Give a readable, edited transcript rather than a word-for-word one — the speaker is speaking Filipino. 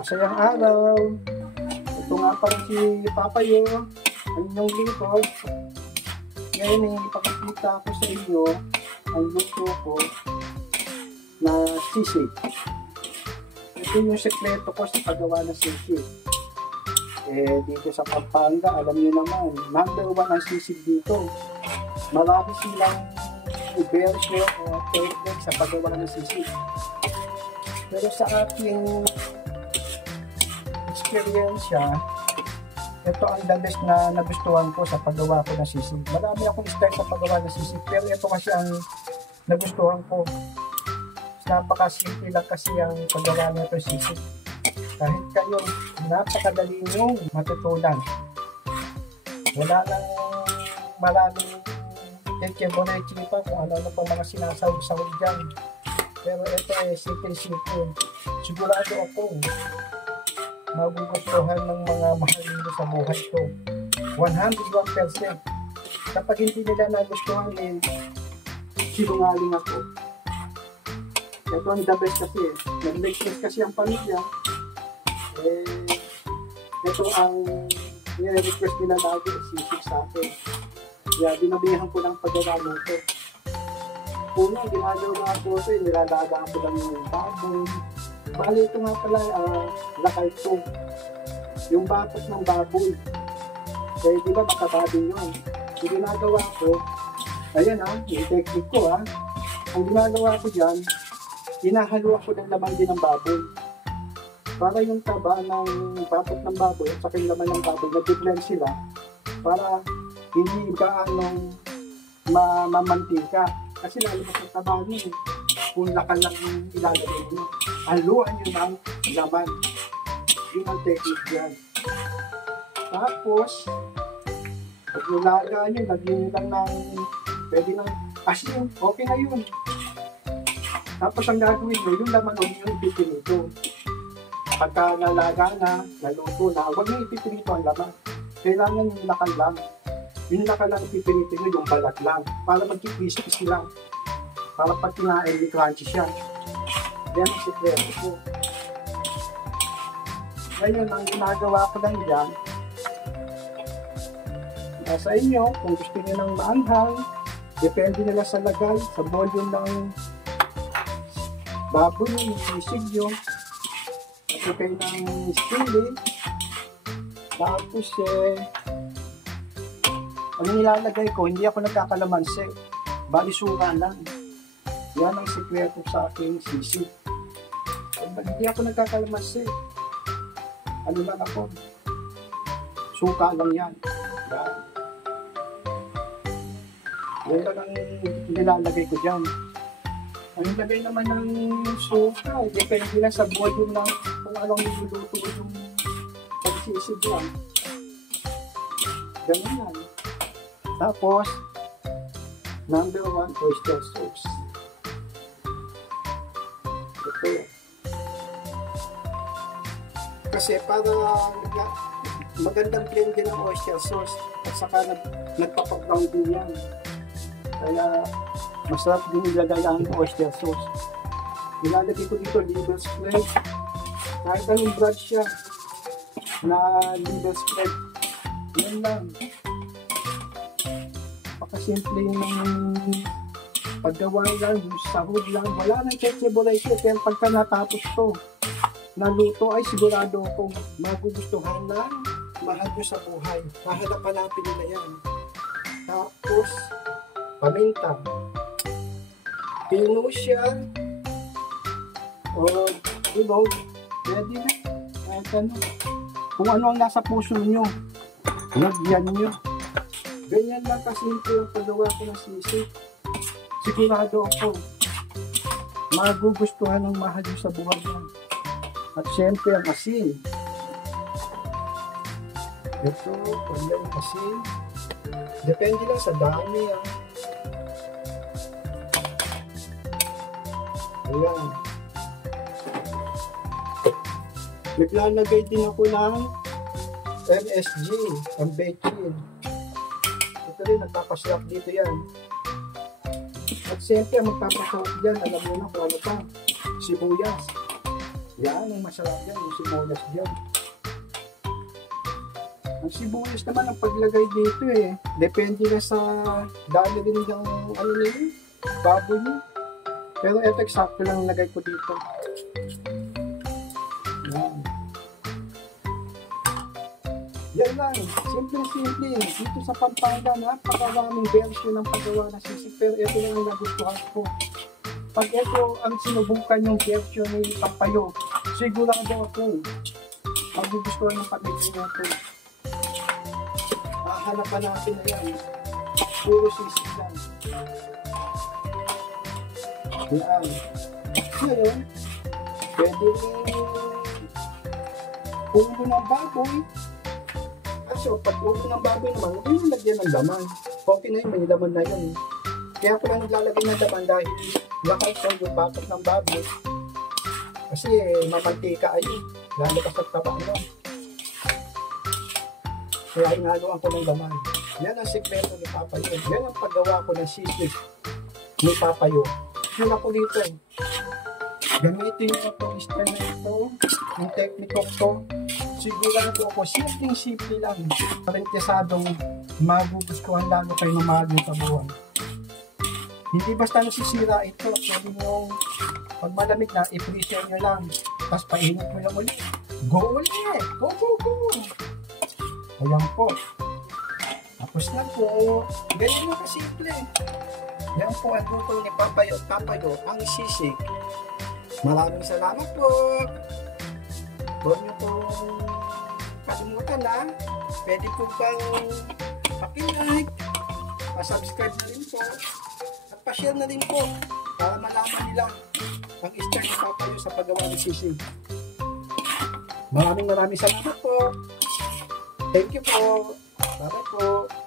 Masayang araw. Ito nga pala si Papayo, ang inyong lingkod. Ngayon ipapakita ko sa inyo ang luto ko na sisig. Ito yung sekreto ko sa paggawa ng sisig. Dito sa Pampanga, alam niyo naman, number 1 ang sisig dito. Marami silang iberso o technique sa paggawa ng sisig. Pero sa aking experience, ito ang the best na nagustuhan ko sa paggawa ko ng sisig. Marami akong style sa paggawa ng sisig, pero ito kasi ang nagustuhan ko. Napakasimple lang kasi ang paggawa nito sisig. Kahit kayo, napakadali niyong matutunan. Wala nang maraming teche-boreche pa kung ano-ano pang mga sinasawag-sawag dyan. Pero ito simple-simple. Sigurado ako magugustuhan ng mga mahal nito sa buhay ko. 101%. Kapag hindi nila nagustuhan, sinungaling ako. Ito ang the best kasi. Nag-make kasi ang pamilya. Ito ang nire-request nila lagi, sisig sa akin. Kaya dinabihan ko ng paggawa nito. Una, ginagawa ko ito, nilalagaan ko lang yung baboy. Bali ito nga pala, lakay ito. Yung batot ng baboy. Kaya di ba makatabing yun. Yung ginagawa ko, ayan yung technique ko Ang ginagawa ko dyan, hinahaluan ko ng laman din ng baboy. Para yung taba ng batot ng baboy at saka yung laman ng baboy, nag-blend sila para hindi gaanong mamantika. Kasi lalabas ang taba niyo kung lakal lang yung ilalagay nyo. Haluan nyo ng laman. Yun ang technique yan. Tapos, pag nilaga nyo, lagyan nyo lang ng pwede ng asin. Okay na yun. Tapos ang gagawin nyo, yung laman nyo yung ipipinito. Pagka nalaga na, naluto na, huwag nyo ipipinito ang laman. Kailangan yung lakal lang. Yung lakal lang ipipinito nyo, yung balat lang. Para mag-crispy lang. Para pag kinain, may crunchy siya. Yan ang sekreto ko. Ngayon, ang ginagawa ko lang dyan, nasa inyo, kung gusto nyo ng maanghang, depende nila sa lagay, sa volume ng baboy, yung sisig nyo, depende ng stili. Tapos ang nilalagay ko, hindi ako nagkakalamansi, bali suka lang. Yan ang sekreto sa aking sisig. Hindi ako nagkakalamansi. Ano lang ako? Suka lang yan. Yan lang ang nilalagay ko dyan. Ang nilagay naman ng suka, depende lang sa volume ng kung anong niluluto yung pagsisig lang. Ganun yan. Tapos, number 1, oyster sauce. Ito. Kasi para magandang blend din ng oyster sauce at saka nagpapag-brown din yan. Kaya masarap din ilagay ang oyster sauce. Nilalagay ko dito liver spread. Kahit anong brand siya na liver spread. Yan lang. Pakasimple yung paggawa lang, yung sahod lang. Wala nang cheche-boreche. Kaya pagka natapos to, naluto ay sigurado kung magugustuhan ng mahal nyo sa buhay. Hahanap-hanapin nila yan. Tapos, paminta. Pinusya. O, pwede na. Kahit ano. Kung ano ang nasa puso nyo, lagyan nyo. Ganyan lang kasimple ang paggawa ko ng sisig. Sigurado ako, magugustuhan ng mahal nyo sa buhay nyo. At syempre ang asin. Ito, yan ang asin. Depende lang sa dami. Ayan. Naglalagay din ako ng MSG, ang baking. Ito rin, nagpapasarap dito yan. At siyempre, ang magpapasarap dyan, alam mo na kung ano pa, sibuyas. Yan, ang masarap yan, yung sibuyas dyan. Ang sibuyas naman ang paglagay dito eh. Depende na sa dami din ng ano nila, baboy nyo. Pero eto eksakto lang nilagay ko dito. Yan. Yan lang. Simple. Dito sa Pampanga, napakaraming version ng paggawa ng sisig. Pero ito lang ang nagustuhan ko. Pag ito ang sinubukan yung version ni Papayo, sigurado ako magugustuhan ng pagkain natin. Hanapan natin na yan. Puro sisig lang. Yan. Ngayon, pwede ulo ng baboy. Kaso, pag ulo ng baboy naman, huwag yung lagyan ng laman. Okay na yun, may laman na yun. Kaya ako lang naglalagay ng laman dahil lakay ko yung batok ng baboy. Kasi mamantika ayun. Lalabas at taba nyo. Kaya inhaluan ko ng laman. Yan ang sikreto ni Papayo. Yan ang paggawa ko ng sisig ni Papayo. Yun ako dito. Gamitin nyo itong style na ito. Yung technique ko. Sigurado ako, simple lang. Parentesadong magugustuhan lalo kayo ng mahal ng kabuhan. Hindi basta nasisira ito. Pwede nyo, pag malamig na, i-freezer nyo lang. Tapos painit mo lang ulit. Go ulit! Go! Ayan po. Tapos na po. Ganyan na kasimple. Yan po ang luto ni Papayo at Papayo, ang sisig. Maraming salamat po. Huwag niyo po kalimutan na. Pwede po bang paki-like, pa-subscribe na rin po, at pa-share na rin po para malaman nila ang style ni Papayo sa paggawa ng sisig. Maraming salamat po. Thank you po. Bye-bye po.